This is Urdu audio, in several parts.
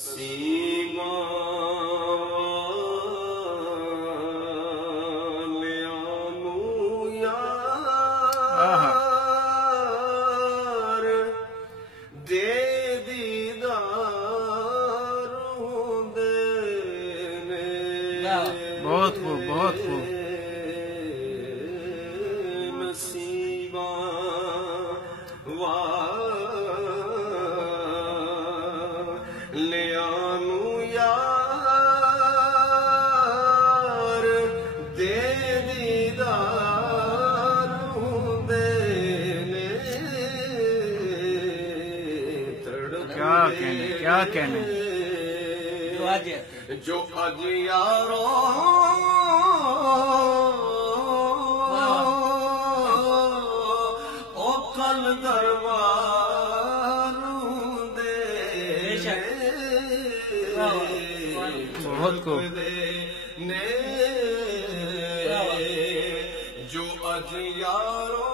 سیما لیانو یار دے دیدار دینے بہت خوب بہت خوب نصیباں لیانو یار دے دیدار دینے کیا کہنے کیا کہنے جو اج یارو او کل دربار بہت خوب جو اج یارو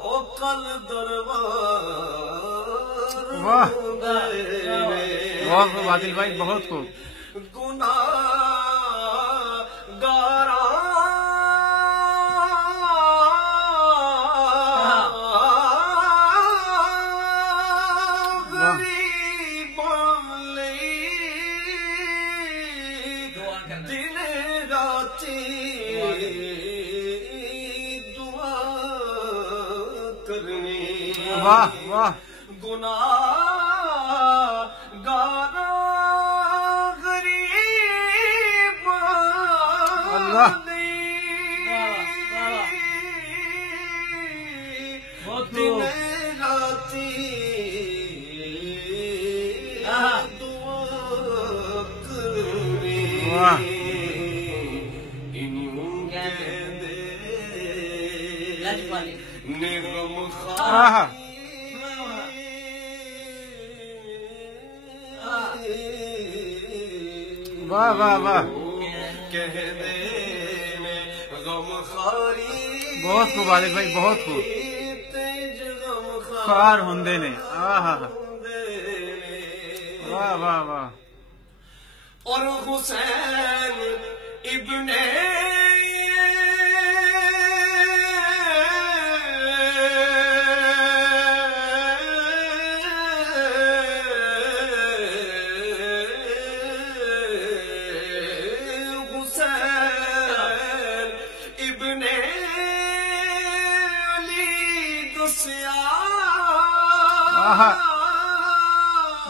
او کل دربار واہ بہت خوب عادل بھائی بہت خوب گناہگاراں دن راتی دعا کرنی واہ واہ گناہگاراں غریب اللہ دن راتی واہ آہا واہ واہ واہ بہت خوب عادل بھائی بہت خوب خار ہوندے نے آہا واہ واہ واہ اور حسین ابن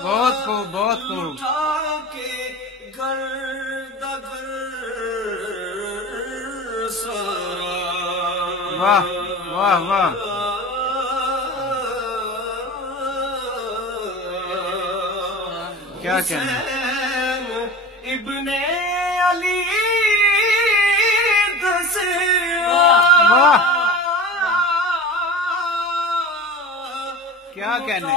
بہت خوب بہت خوب واہ واہ واہ کیا کہنا ابن علی واہ کیا کہنے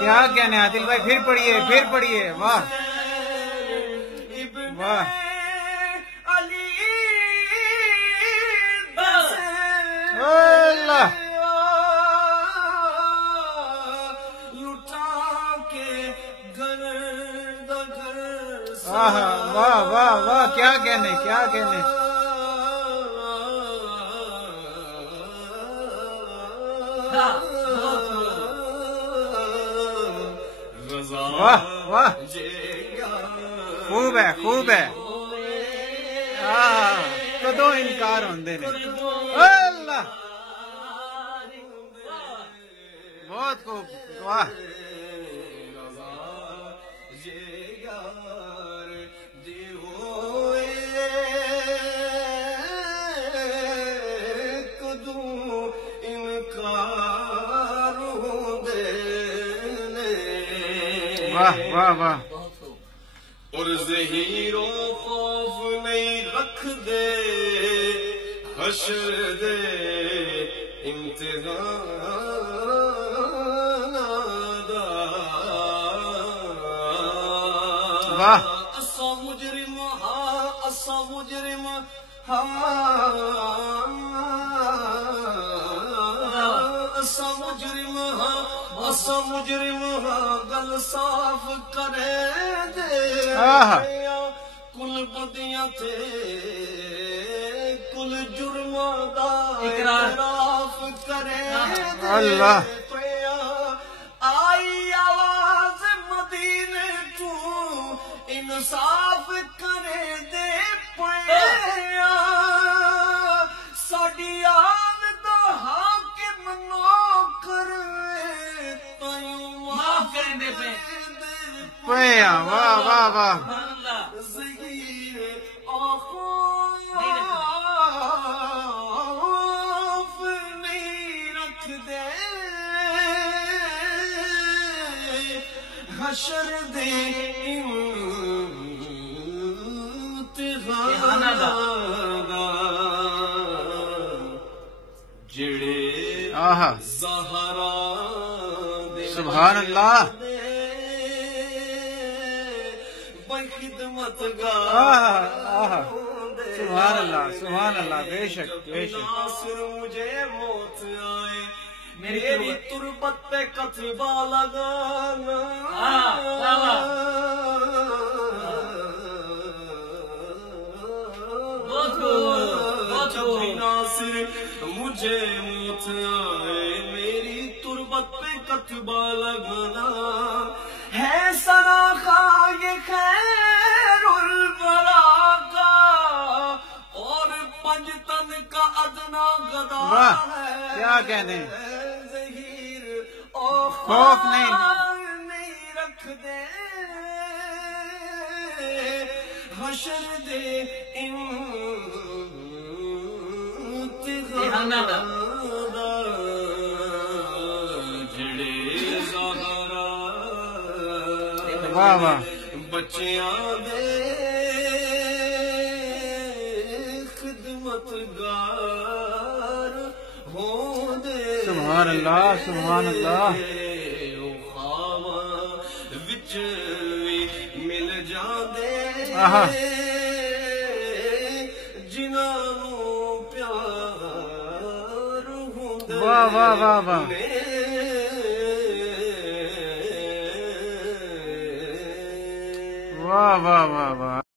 کیا کہنے عادل بھائی پھر پڑھیے واہ واہ اللہ واہ واہ واہ کیا کہنے واہ واہ خوب ہے کدو انکار ہوندے نے اللہ بہت خوب واہ واہ واہ واہ اور ظہیر و خوف نہیں رکھ دے حشر دے امتحان دا واہ اسا مجرم ہاں اسا مجرم مجرم اسا مجرم گل صاف کرے دے کل بدیاں تے کل جرماں دا اعتراف کرے دے اللہ آئی آواز مدینے تو انصاف کرے دے پیا ساڈی آن دا حاکم نوکر معاف کریں دے پہ پیا واہ واہ واہ زہیر خوف نہیں رکھ دے حشر دے امتحان دا جڑے آہا زہرا دے سبحان اللہ خدمت آہا سبحان اللہ سبحان اللہ بے شک بے شک ناصر مجھے موت آئے میری تربت پہ کتبہ لگانا جب بھی ناصر مجھے موت آئے میری تربت پہ کتبہ لگانا ہے سنا خواہ یہ خیر البرا کا اور پنجتن کا ادنا گدا واہ ہے کیا کہنے زہیر خوف نہیں رکھ دے حشر دے امتحان جڑے زہرا واہ واہ بچیاں دے خدمت گار ہو دے سبحان اللہ سبحان اللہ خواواں وچ وی مل جاندے آہا جنہاں نوں پیار ہوندے واہ واہ واہ واہ واہ واہ واہ واہ